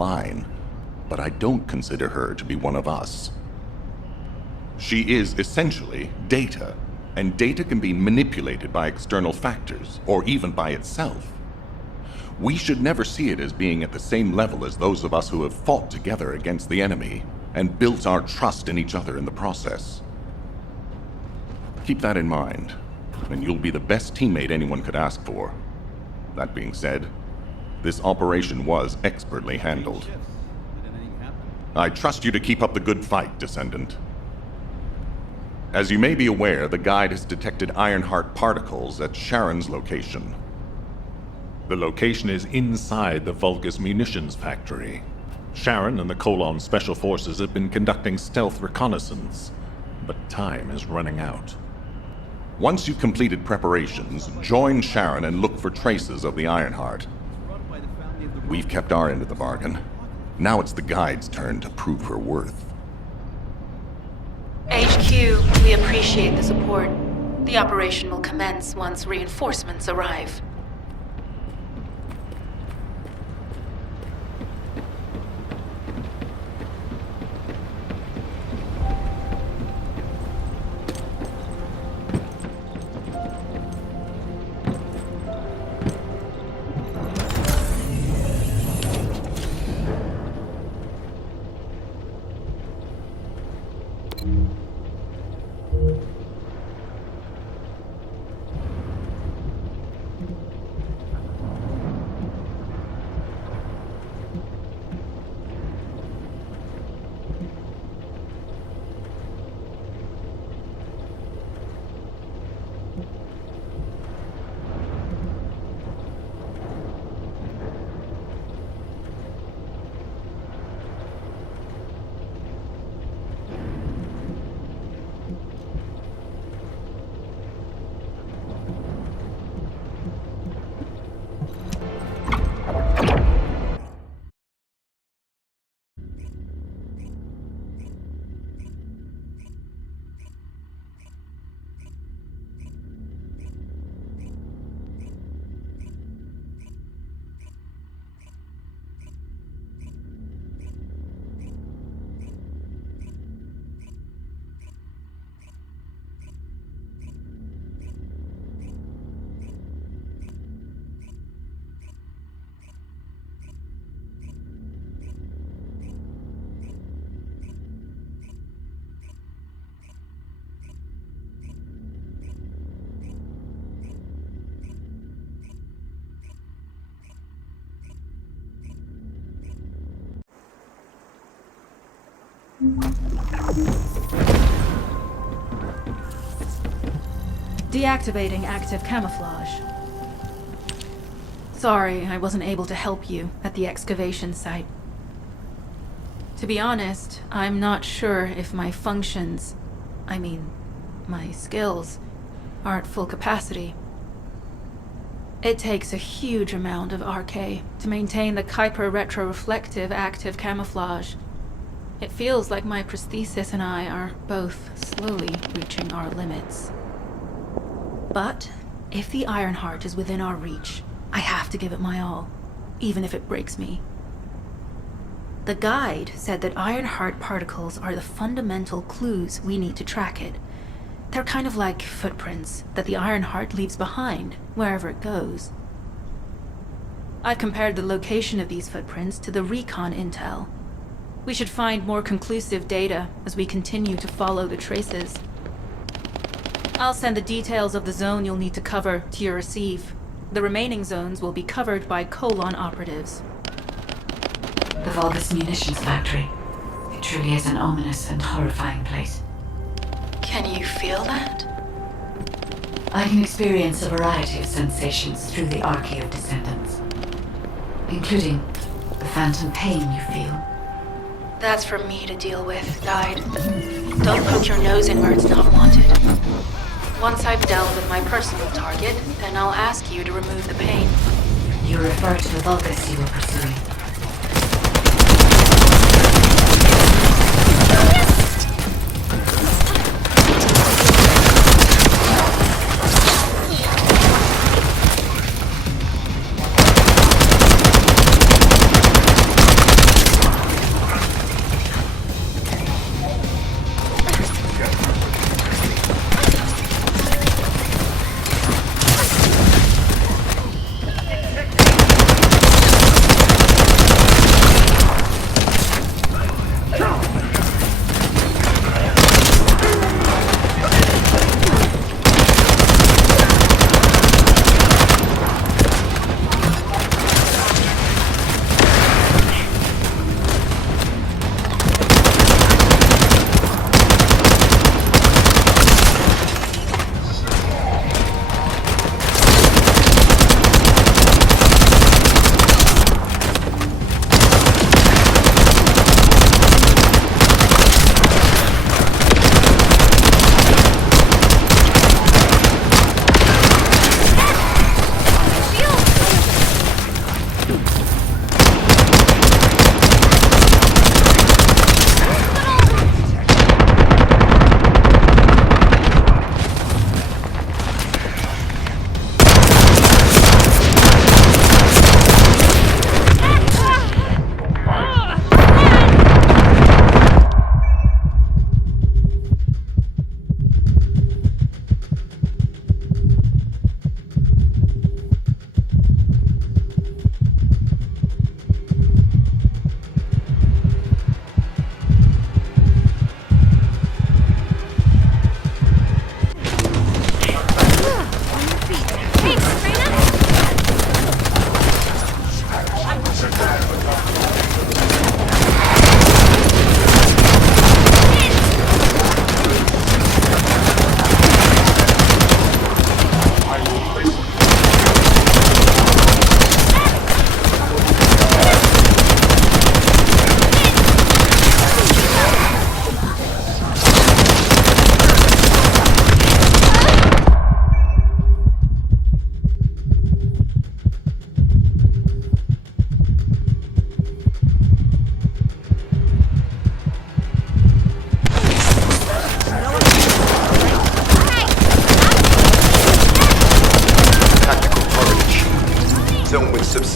Fine, but I don't consider her to be one of us. She is essentially data, and data can be manipulated by external factors, or even by itself. We should never see it as being at the same level as those of us who have fought together against the enemy, and built our trust in each other in the process. Keep that in mind, and you'll be the best teammate anyone could ask for. That being said, this operation was expertly handled. I trust you to keep up the good fight, Descendant. As you may be aware, the guide has detected Ironheart particles at Sharon's location. The location is inside the Vulgus munitions factory. Sharon and the Colon Special Forces have been conducting stealth reconnaissance, but time is running out. Once you've completed preparations, join Sharon and look for traces of the Ironheart. We've kept our end of the bargain. Now it's the guide's turn to prove her worth. HQ, we appreciate the support. The operation will commence once reinforcements arrive. Deactivating active camouflage. Sorry, I wasn't able to help you at the excavation site. To be honest, I'm not sure if my functions, my skills, are at full capacity. It takes a huge amount of RK to maintain the Kuiper retroreflective active camouflage. It feels like my prosthesis and I are both slowly reaching our limits. But if the Ironheart is within our reach, I have to give it my all, even if it breaks me. The guide said that Ironheart particles are the fundamental clues we need to track it. They're kind of like footprints that the Ironheart leaves behind, wherever it goes. I've compared the location of these footprints to the recon intel. We should find more conclusive data as we continue to follow the traces. I'll send the details of the zone you'll need to cover to your receive. The remaining zones will be covered by Colon operatives. The Vulgus munitions factory. It truly is an ominous and horrifying place. Can you feel that? I can experience a variety of sensations through the archy of Descendants, including the phantom pain you feel. That's for me to deal with, Guide. Don't poke your nose in where it's not wanted. Once I've dealt with my personal target, then I'll ask you to remove the pain. You refer to the Vulgus you were pursuing.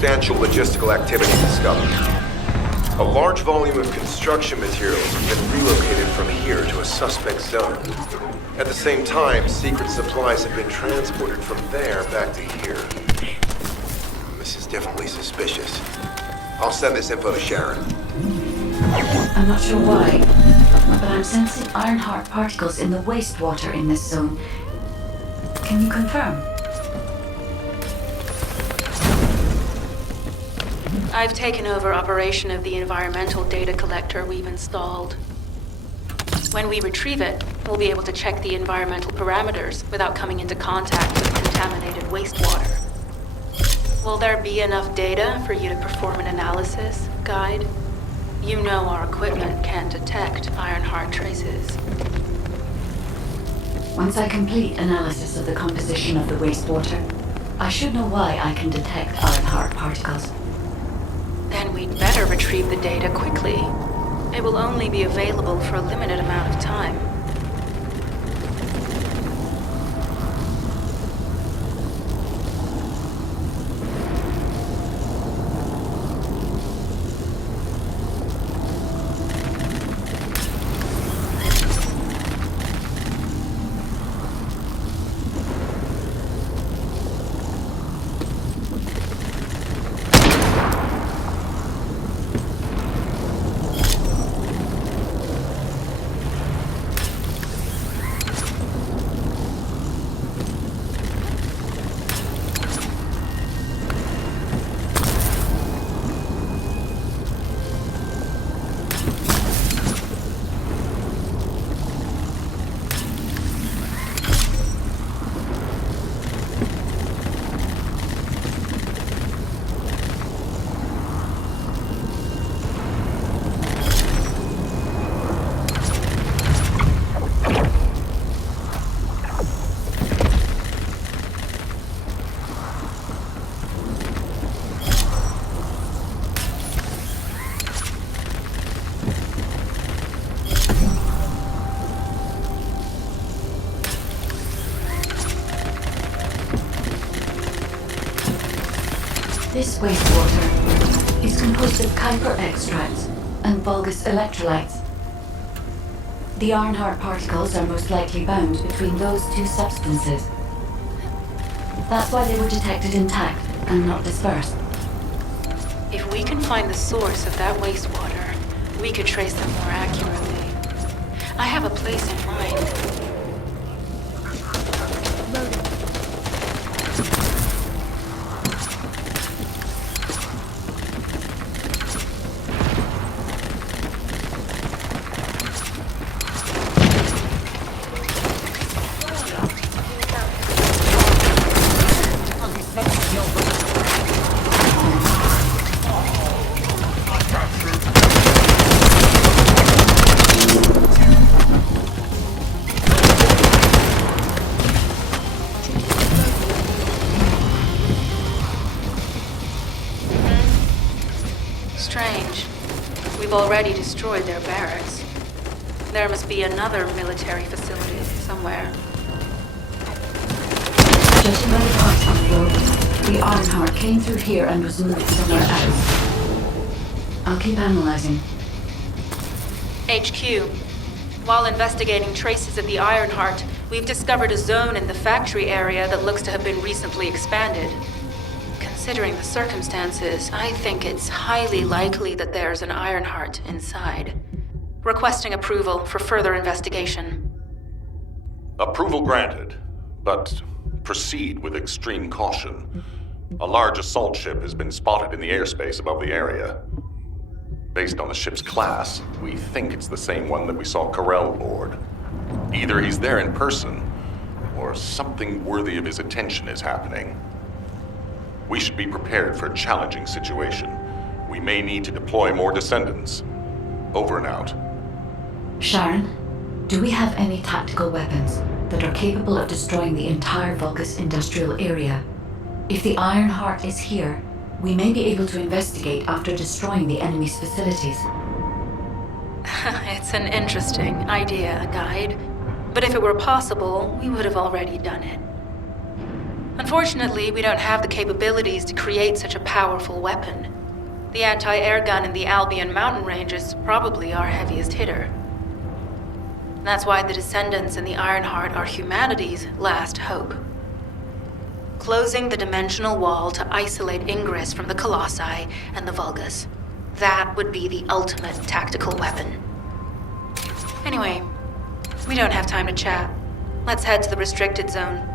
substantial logistical activity discovered. A large volume of construction materials have been relocated from here to a suspect zone. At the same time, secret supplies have been transported from there back to here. This is definitely suspicious. I'll send this info to Sharon. I'm not sure why, but I'm sensing Ironheart particles in the wastewater in this zone. Can you confirm? I've taken over operation of the environmental data collector we've installed. When we retrieve it, we'll be able to check the environmental parameters without coming into contact with contaminated wastewater. Will there be enough data for you to perform an analysis, Guide? You know our equipment can detect Ironheart traces. Once I complete analysis of the composition of the wastewater, I should know why I can detect Ironheart particles. Then we'd better retrieve the data quickly. It will only be available for a limited amount of time. This wastewater is composed of Kuiper extracts and Vulgus electrolytes. The Ironheart particles are most likely bound between those two substances. That's why they were detected intact and not dispersed. If we can find the source of that wastewater, we could trace them more accurately. I have a place in mind. Strange. We've already destroyed their barracks. There must be another military facility somewhere. Judging by the particle flow, the Ironheart came through here and was moved somewhere else. I'll keep analyzing. HQ. While investigating traces of the Ironheart, we've discovered a zone in the factory area that looks to have been recently expanded. Considering the circumstances, I think it's highly likely that there's an Ironheart inside. Requesting approval for further investigation. Approval granted, but proceed with extreme caution. A large assault ship has been spotted in the airspace above the area. Based on the ship's class, we think it's the same one that we saw Carell board. Either he's there in person, or something worthy of his attention is happening. We should be prepared for a challenging situation. We may need to deploy more Descendants. Over and out. Sharon, do we have any tactical weapons that are capable of destroying the entire Vulgus industrial area? If the Ironheart is here, we may be able to investigate after destroying the enemy's facilities. It's an interesting idea, Guide. But if it were possible, we would have already done it. Unfortunately, we don't have the capabilities to create such a powerful weapon. The anti-air gun in the Albion mountain range is probably our heaviest hitter. That's why the Descendants and the Ironheart are humanity's last hope. Closing the dimensional wall to isolate Ingress from the Colossi and the Vulgus. That would be the ultimate tactical weapon. Anyway, we don't have time to chat. Let's head to the restricted zone.